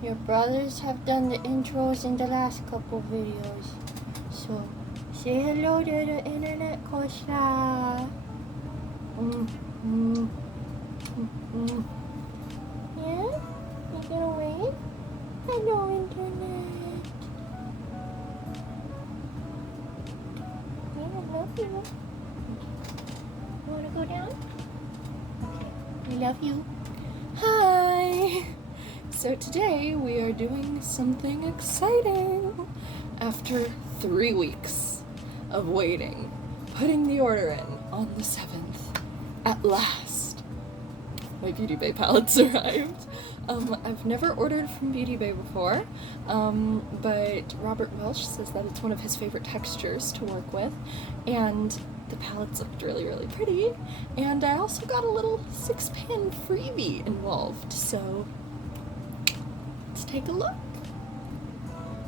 Your brothers have done the intros in the last couple videos. So, say hello to the internet, Kosha. Yeah? You gonna wave? Hello, internet. Yeah, I love you. You wanna go down? Okay. I love you. Hi! So today we are doing something exciting. After 3 weeks of waiting, putting the order in on the 7th, at last, my BeautyBay palettes arrived. I've never ordered from BeautyBay before, but Robert Welsh says that it's one of his favorite textures to work with, and the palettes looked really, really pretty, and I also got a little 6-pan freebie involved, so let's take a look.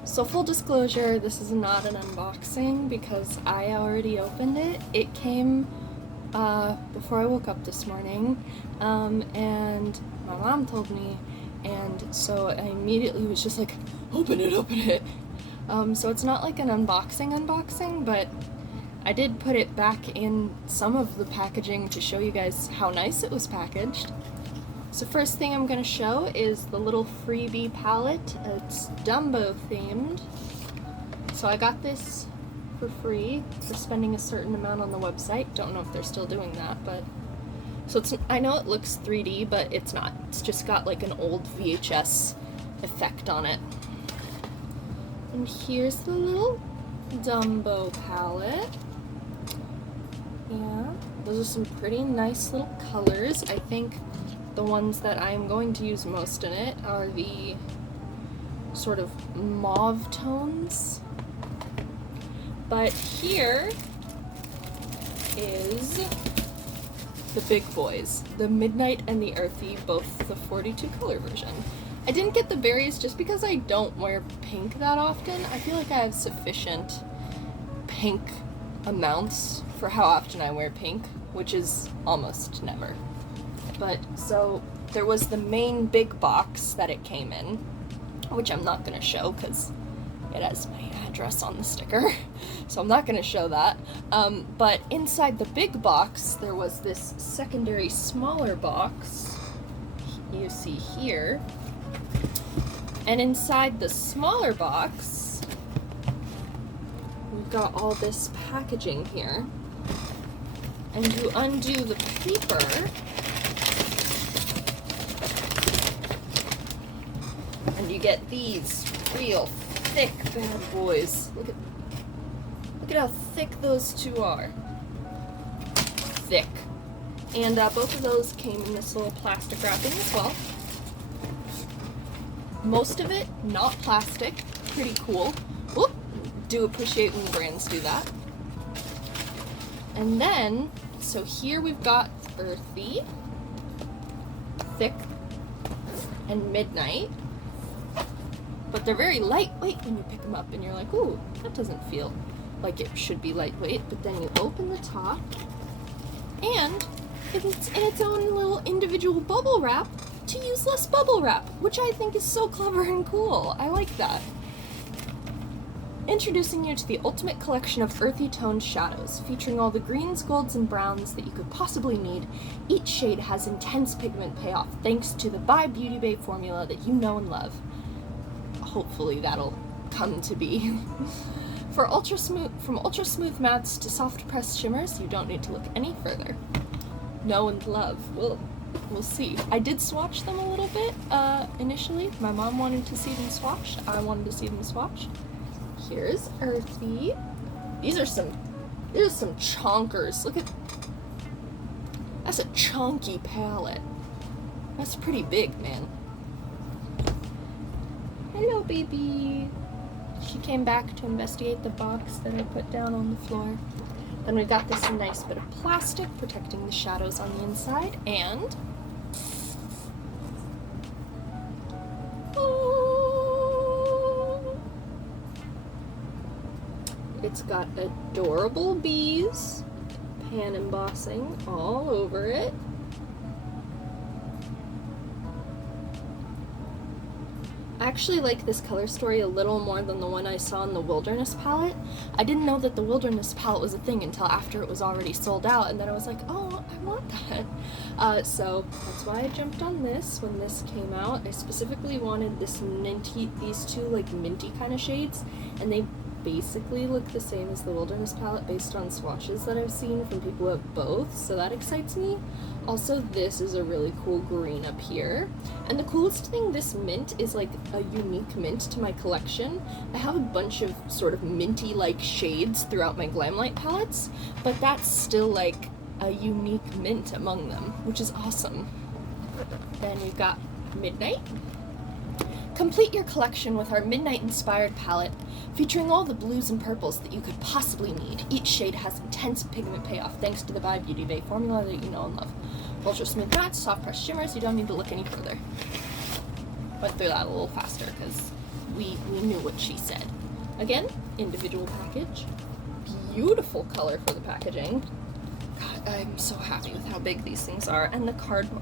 So full disclosure, this is not an unboxing because I already opened it. It came before I woke up this morning, and my mom told me, and so I immediately was just like, open it, open it. So it's not like an unboxing, but I did put it back in some of the packaging to show you guys how nice it was packaged. So first thing I'm going to show is the little freebie palette. It's Dumbo themed. So I got this for free for spending a certain amount on the website. Don't know if they're still doing that, but so it's, I know it looks 3D, but it's not. It's just got like an old VHS effect on it. And here's the little Dumbo palette. Yeah, those are some pretty nice little colors. I think the ones that I'm going to use most in it are the sort of mauve tones. But here is the big boys, the Midnight and the Earthy, both the 42 color version. I didn't get the berries just because I don't wear pink that often. I feel like I have sufficient pink amounts for how often I wear pink, which is almost never. But so there was the main big box that it came in, which I'm not going to show because it has my address on the sticker, so I'm not going to show that. But inside the big box, there was this secondary smaller box you see here. And inside the smaller box, we've got all this packaging here. And you undo the paper, and you get these real thick bad boys. Look at how thick those two are. Thick. And both of those came in this little plastic wrapping as well. Most of it not plastic. Pretty cool. Whoop! Do appreciate when brands do that. And then, so here we've got Earthy, Thick, and Midnight. But they're very lightweight when you pick them up, and you're like, ooh, that doesn't feel like it should be lightweight. But then you open the top, and it's in its own little individual bubble wrap to use less bubble wrap, which I think is so clever and cool. I like that. Introducing you to the ultimate collection of earthy toned shadows, featuring all the greens, golds, and browns that you could possibly need. Each shade has intense pigment payoff thanks to the BeautyBay formula that you know and love. Hopefully that'll come to be. From ultra smooth mattes to soft pressed shimmers, you don't need to look any further. Know and love. We'll see. I did swatch them a little bit initially. My mom wanted to see them swatched. I wanted to see them swatched. Here's Earthy. These are some chonkers. Look at, that's a chunky palette. That's pretty big, man. Hello, baby. She came back to investigate the box that I put down on the floor. Then we got this nice bit of plastic protecting the shadows on the inside, and it's got adorable bees, pan embossing all over it. I actually like this color story a little more than the one I saw in the Wilderness palette. I didn't know that the Wilderness palette was a thing until after it was already sold out, and then I was like, oh, I want that. So that's why I jumped on this when this came out. I specifically wanted this minty, these two like minty kind of shades, and they basically look the same as the Wilderness palette based on swatches that I've seen from people who have both, so that excites me. Also, this is a really cool green up here. And the coolest thing, this mint is like a unique mint to my collection. I have a bunch of sort of minty-like shades throughout my Glamlight palettes, but that's still like a unique mint among them, which is awesome. Then we've got Midnight. Complete your collection with our Midnight-inspired palette, featuring all the blues and purples that you could possibly need. Each shade has intense pigment payoff thanks to the BeautyBay formula that you know and love. Ultra smooth mattes, soft pressed shimmers, you don't need to look any further. Went through that a little faster because we knew what she said. Again, individual package. Beautiful color for the packaging. God, I'm so happy with how big these things are. And the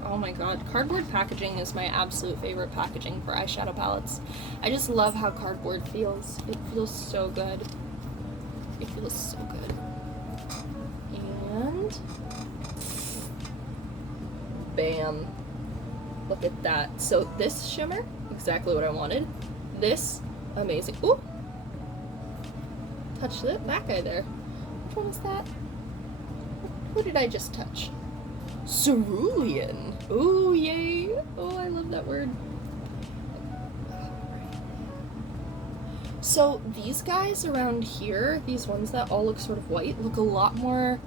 oh my god, cardboard packaging is my absolute favorite packaging for eyeshadow palettes. I just love how cardboard feels. It feels so good. It feels so good. And bam. Look at that. So this shimmer, exactly what I wanted. This, amazing. Ooh! Touch that guy there. Which one is that? Who did I just touch? Cerulean. Ooh, yay. Oh, I love that word. So these guys around here, these ones that all look sort of white, look a lot more,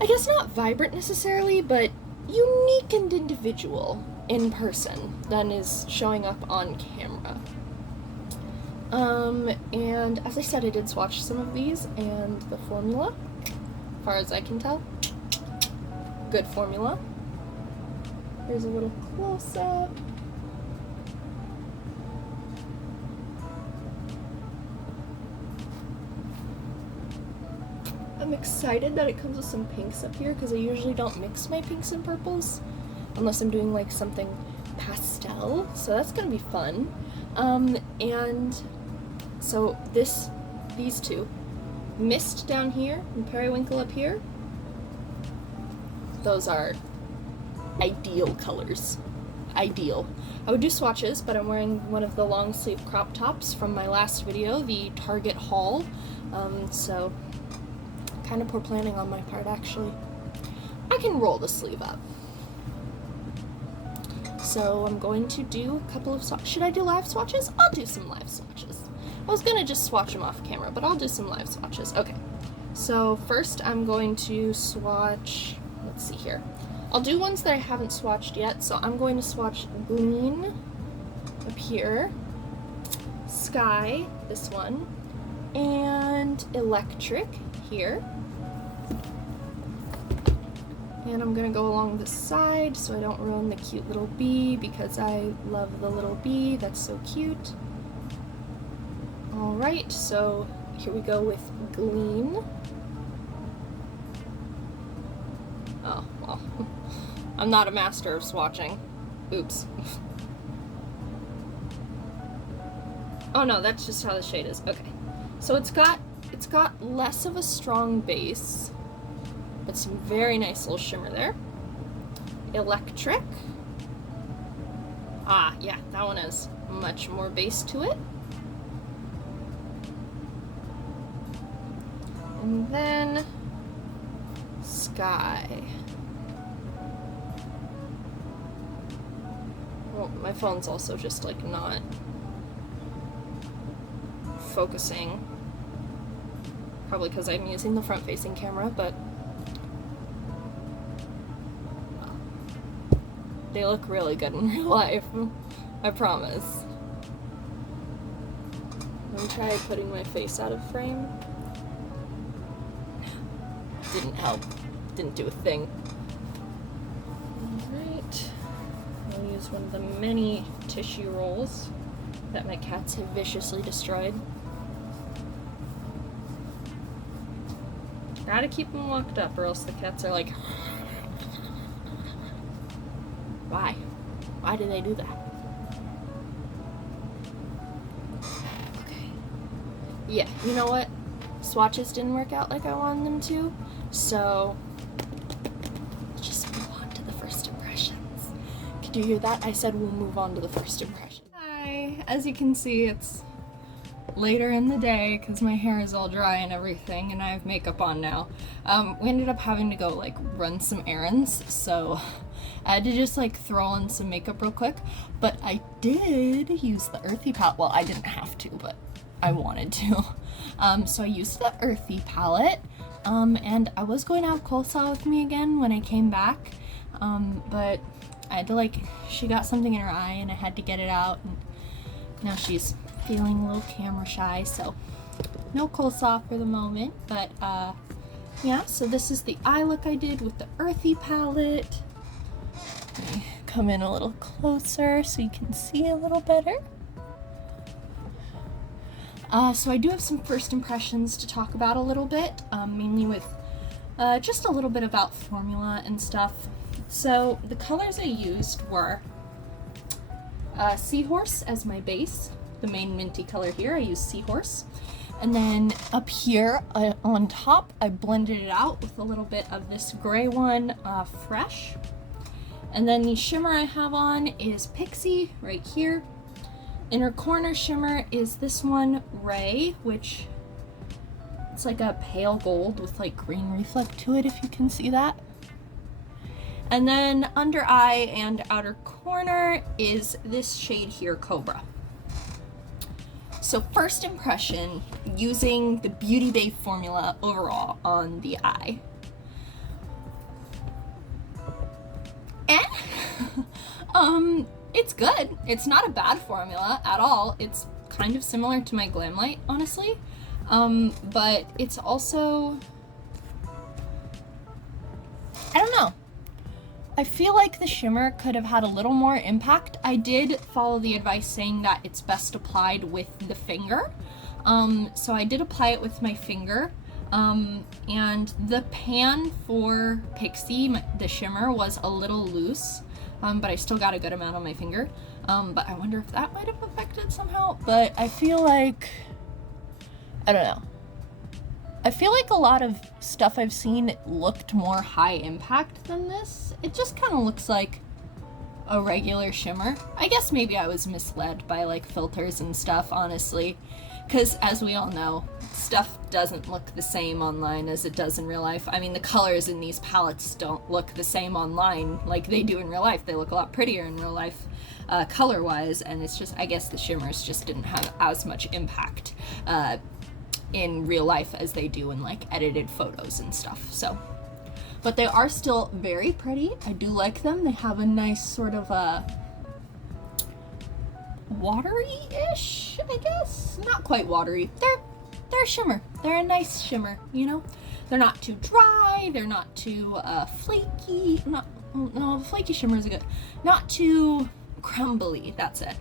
I guess not vibrant necessarily, but unique and individual in person than is showing up on camera. And as I said, I did swatch some of these, and the formula, as far as I can tell, good formula. Here's a little close-up. I'm excited that it comes with some pinks up here because I usually don't mix my pinks and purples unless I'm doing like something pastel, so that's gonna be fun. And so these two, Mist down here and Periwinkle up here, those are ideal colors. Ideal. I would do swatches, but I'm wearing one of the long sleeve crop tops from my last video, the Target haul, so kind of poor planning on my part actually. I can roll the sleeve up. So I'm going to do a couple of should I do live swatches? I'll do some live swatches. I was gonna just swatch them off camera, but I'll do some live swatches. Okay, so first I'm going to swatch, let's see here. I'll do ones that I haven't swatched yet, so I'm going to swatch Green up here, Sky, this one, and Electric here. And I'm gonna go along the side so I don't ruin the cute little bee because I love the little bee, that's so cute. Alright, so here we go with Gleam. Oh, well, I'm not a master of swatching. Oops. Oh no, that's just how the shade is. Okay. So it's got less of a strong base, but some very nice little shimmer there. Electric. Ah, yeah, that one has much more base to it. And then Sky. Well, my phone's also just like not focusing. Probably because I'm using the front-facing camera, but they look really good in real life, I promise. Let me try putting my face out of frame. Didn't help. Didn't do a thing. Alright. I'll use one of the many tissue rolls that my cats have viciously destroyed. Gotta keep them locked up or else the cats are like, why? Why do they do that? yeah, you know what? Swatches didn't work out like I wanted them to, so let's just move on to the first impressions. Could you hear that? I said we'll move on to the first impression. Hi, as you can see, it's later in the day because my hair is all dry and everything, and I have makeup on now. We ended up having to go like run some errands, so I had to just like throw on some makeup real quick, but I did use the Earthy palette. Well, I didn't have to, but I wanted to. So I used the Earthy palette, and I was going to have Coleslaw with me again when I came back, but I had to like, she got something in her eye and I had to get it out, and now she's feeling a little camera shy, so no Coleslaw for the moment, but yeah, so this is the eye look I did with the Earthy palette. Let me come in a little closer so you can see a little better. So I do have some first impressions to talk about a little bit, mainly with just a little bit about formula and stuff. So the colors I used were Seahorse as my base, the main minty color here, I used Seahorse. And then up here on top, I blended it out with a little bit of this gray one, Fresh. And then the shimmer I have on is Pixie right here. Inner corner shimmer is this one, Ray, which it's like a pale gold with like green reflect to it, if you can see that. And then under eye and outer corner is this shade here, Cobra. So first impression, using the BeautyBay formula overall on the eye. It's good. It's not a bad formula at all. It's kind of similar to my Glamlight, honestly. But it's also, I don't know. I feel like the shimmer could have had a little more impact. I did follow the advice saying that it's best applied with the finger. So I did apply it with my finger. And the pan for Pixie, the shimmer, was a little loose. But I still got a good amount on my finger. But I wonder if that might have affected somehow. But I feel like, I don't know. I feel like a lot of stuff I've seen looked more high impact than this. It just kind of looks like a regular shimmer. I guess maybe I was misled by like filters and stuff, honestly. Because as we all know, stuff doesn't look the same online as it does in real life. I mean, the colors in these palettes don't look the same online like they do in real life. They look a lot prettier in real life color-wise, and it's just, I guess the shimmers just didn't have as much impact in real life as they do in like edited photos and stuff. So, but they are still very pretty. I do like them. They have a nice sort of watery-ish, I guess. Not quite watery. They're a shimmer. They're a nice shimmer, you know? They're not too dry, they're not too flaky. No, flaky shimmer is good. Not too crumbly, that's it.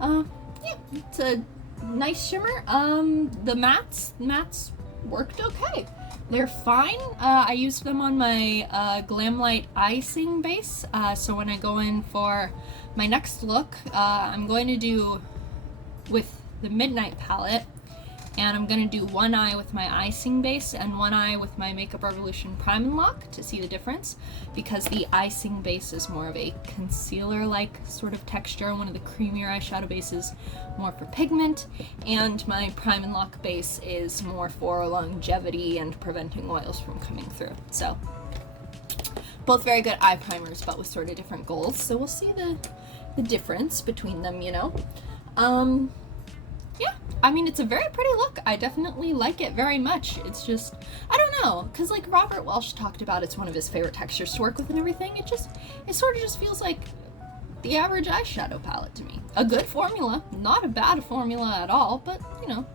Yeah, it's a nice shimmer. The mattes worked okay. They're fine. I used them on my Glamlight icing base, so when I go in for my next look, I'm going to do with the Midnight palette, and I'm going to do one eye with my icing base and one eye with my Makeup Revolution Prime and Lock to see the difference, because the icing base is more of a concealer-like sort of texture, one of the creamier eyeshadow bases more for pigment, and my Prime and Lock base is more for longevity and preventing oils from coming through. So both very good eye primers, but with sort of different goals, so we'll see the difference between them, you know. Yeah, I mean, it's a very pretty look. I definitely like it very much. It's just, I don't know, because like Robert Welsh talked about, it's one of his favorite textures to work with and everything. It sort of just feels like the average eyeshadow palette to me. A good formula, not a bad formula at all, but you know,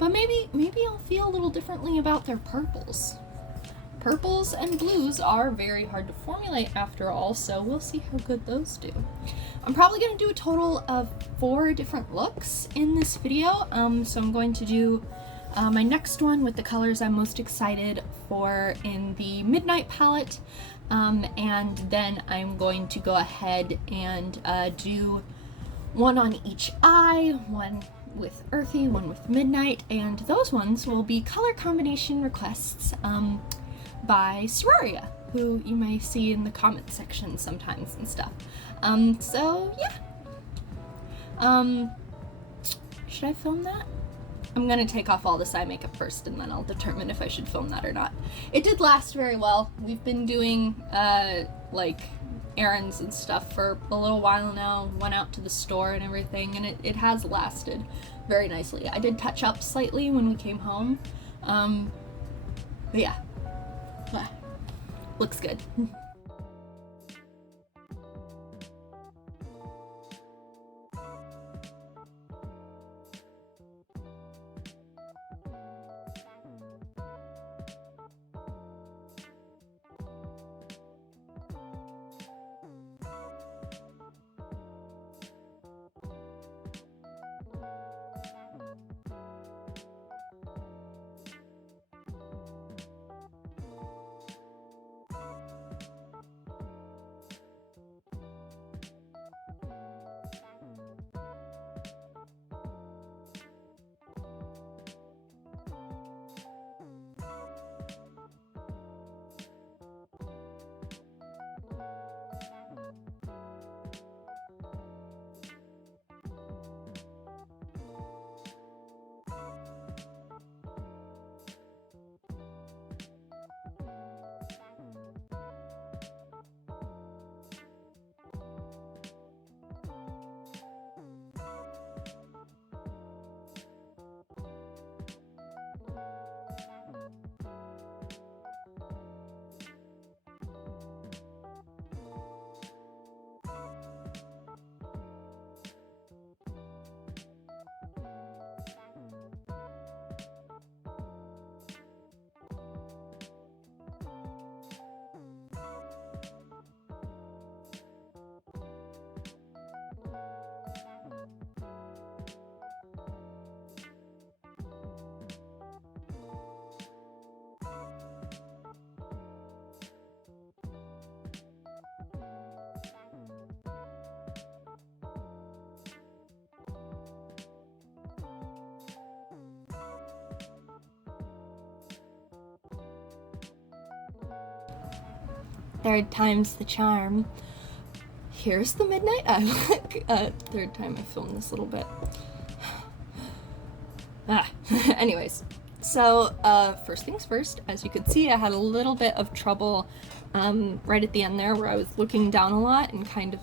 but maybe I'll feel a little differently about their purples. Purples and blues are very hard to formulate after all, so we'll see how good those do. I'm probably going to do a total of 4 different looks in this video, so I'm going to do my next one with the colors I'm most excited for in the Midnight palette, and then I'm going to go ahead and do one on each eye, one with Earthy, one with Midnight, and those ones will be color combination requests by Sororia, who you may see in the comment section sometimes and stuff. So yeah. Should I film that? I'm gonna take off all this eye makeup first and then I'll determine if I should film that or not. It did last very well. We've been doing like errands and stuff for a little while now, went out to the store and everything, and it has lasted very nicely. I did touch up slightly when we came home, but yeah, looks good. Third time's the charm. Here's the Midnight eye look. Third time I filmed this little bit. Anyways, so first things first, as you could see, I had a little bit of trouble right at the end there where I was looking down a lot and kind of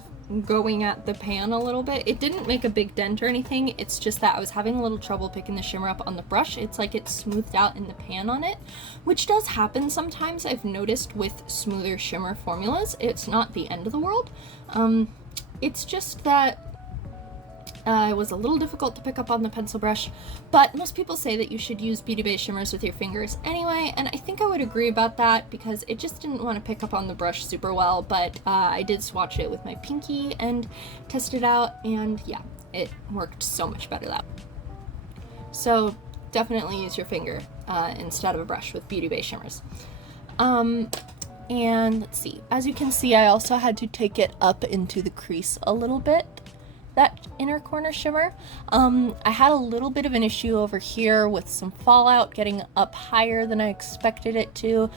going at the pan a little bit. It didn't make a big dent or anything, it's just that I was having a little trouble picking the shimmer up on the brush. It's like it's smoothed out in the pan on it, which does happen sometimes, I've noticed, with smoother shimmer formulas. It's not the end of the world. It's just that it was a little difficult to pick up on the pencil brush, but most people say that you should use BeautyBay shimmers with your fingers anyway, and I think I would agree about that because it just didn't want to pick up on the brush super well, but I did swatch it with my pinky and test it out, and yeah, it worked so much better that way. So definitely use your finger instead of a brush with BeautyBay shimmers. And let's see, as you can see, I also had to take it up into the crease a little bit, that inner corner shimmer. I had a little bit of an issue over here with some fallout getting up higher than I expected it to,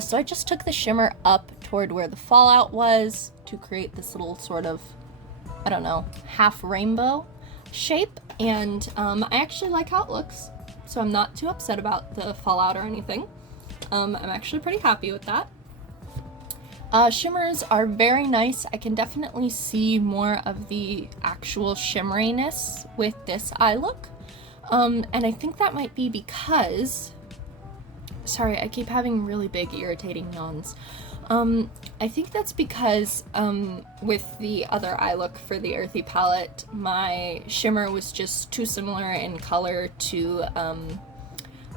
so I just took the shimmer up toward where the fallout was to create this little sort of, I don't know, half rainbow shape, and I actually like how it looks, so I'm not too upset about the fallout or anything. I'm actually pretty happy with that. Shimmers are very nice. I can definitely see more of the actual shimmeriness with this eye look. And I think that might be because, sorry, I keep having really big irritating yawns. I think that's because with the other eye look for the Earthy palette, my shimmer was just too similar in color to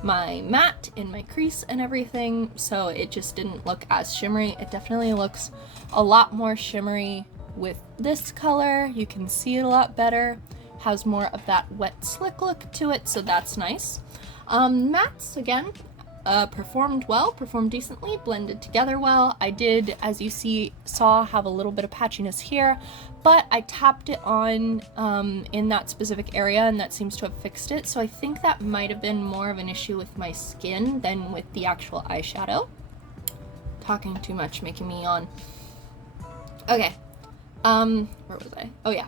my matte in my crease and everything, so it just didn't look as shimmery. It definitely looks a lot more shimmery with this color. You can see it a lot better, has more of that wet slick look to it, so that's nice. Mattes, again, performed well, performed decently, blended together well. I did, as you saw, have a little bit of patchiness here, but I tapped it on in that specific area, and that seems to have fixed it. So I think that might have been more of an issue with my skin than with the actual eyeshadow. Talking too much, making me yawn. Okay, where was I? Oh yeah.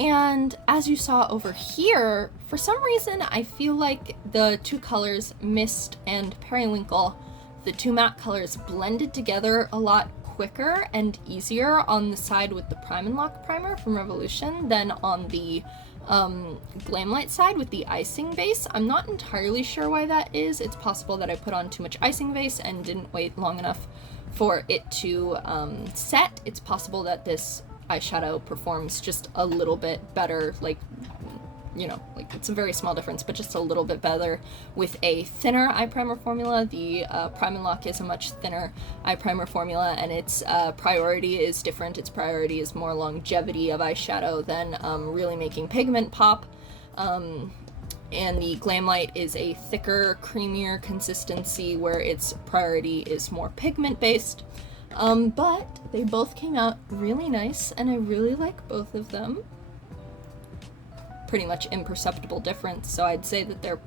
And as you saw over here, for some reason, I feel like the two colors, Mist and Periwinkle, the two matte colors blended together a lot quicker and easier on the side with the Prime and Lock primer from Revolution than on the Glamlight side with the icing base. I'm not entirely sure why that is. It's possible that I put on too much icing base and didn't wait long enough for it to set. It's possible that this eyeshadow performs just a little bit better, like, you know, like it's a very small difference, but just a little bit better with a thinner eye primer formula. The Prime and Lock is a much thinner eye primer formula, and its priority is different. Its priority is more longevity of eyeshadow than really making pigment pop. And the Glamlight is a thicker, creamier consistency where its priority is more pigment based. But they both came out really nice, and I really like both of them. Pretty much imperceptible difference, so I'd say that they're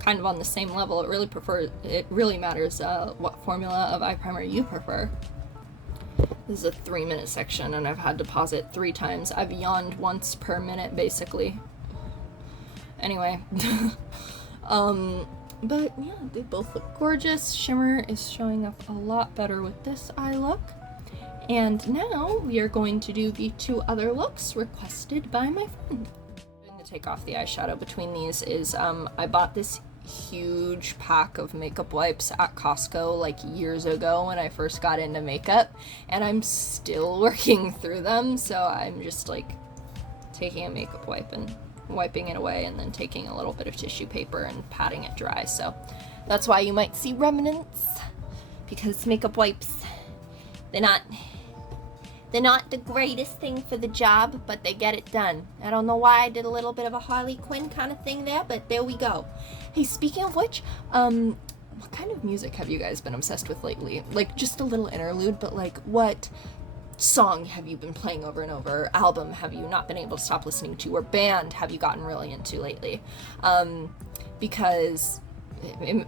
kind of on the same level. It really matters what formula of eye primer you prefer. This is a 3-minute section, and I've had to pause it 3 times. I've yawned once per minute, basically. Anyway. But yeah, they both look gorgeous. Shimmer is showing up a lot better with this eye look. And now we are going to do the 2 other looks requested by my friend. To take off the eyeshadow between these is, I bought this huge pack of makeup wipes at Costco like years ago when I first got into makeup, and I'm still working through them, so I'm just like taking a makeup wipe and wiping it away, and then taking a little bit of tissue paper and patting it dry. So that's why you might see remnants, because makeup wipes, they're not the greatest thing for the job, but they get it done. I don't know why I did a little bit of a Harley Quinn kind of thing there, but there we go. Hey, speaking of which, what kind of music have you guys been obsessed with lately? Like, just a little interlude, but like, what song have you been playing over and over? Album have you not been able to stop listening to? Or band have you gotten really into lately? Because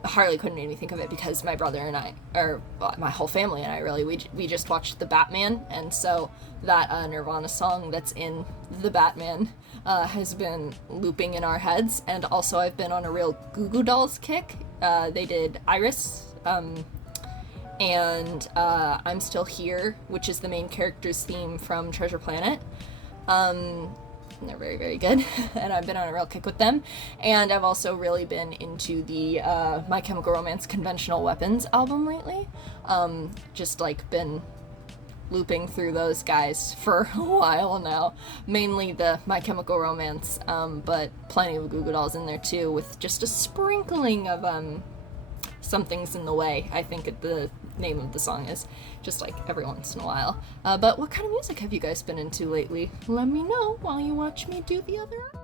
Harley couldn't make me think of it, because my brother and I, or my whole family and I really, we just watched The Batman, and so that Nirvana song that's in The Batman has been looping in our heads. And also I've been on a real Goo Goo Dolls kick. They did Iris, and I'm Still Here, which is the main character's theme from Treasure Planet. They're very, very good, and I've been on a real kick with them. And I've also really been into the My Chemical Romance Conventional Weapons album lately. Just like been looping through those guys for a while now. Mainly the My Chemical Romance, but plenty of Goo Goo Dolls in there too, with just a sprinkling of Something's in the Way, I think the name of the song is, just like every once in a while. But what kind of music have you guys been into lately? Let me know while you watch me do the other eye.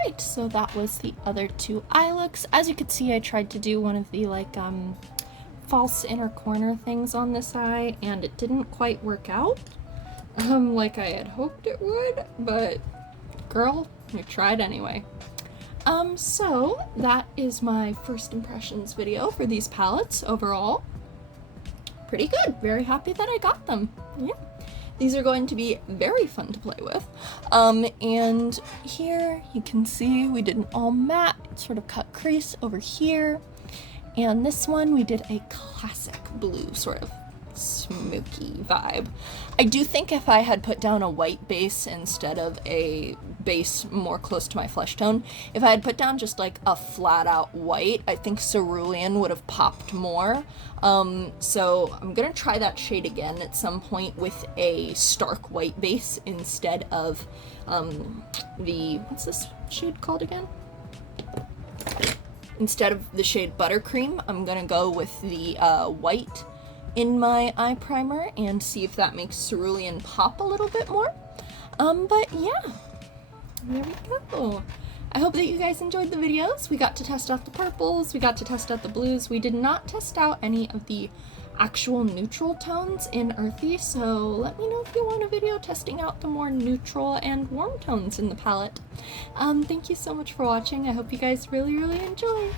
Alright, so that was the other two eye looks. As you could see, I tried to do one of the like false inner corner things on this eye, and it didn't quite work out like I had hoped it would, but girl, we tried anyway. So that is my first impressions video for these palettes overall. Pretty good. Very happy that I got them. Yeah. These are going to be very fun to play with. And here you can see we did an all matte sort of cut crease over here. And this one we did a classic blue sort of smoky vibe. I do think if I had put down a white base instead of a base more close to my flesh tone, if I had put down just like a flat out white, I think cerulean would have popped more. So I'm gonna try that shade again at some point with a stark white base instead of what's this shade called again? Instead of the shade Buttercream, I'm gonna go with the white in my eye primer and see if that makes cerulean pop a little bit more. But yeah, there we go. I hope that you guys enjoyed the videos. We got to test out the purples, we got to test out the blues. We did not test out any of the actual neutral tones in Earthy, so let me know if you want a video testing out the more neutral and warm tones in the palette. Thank you so much for watching. I hope you guys really enjoyed.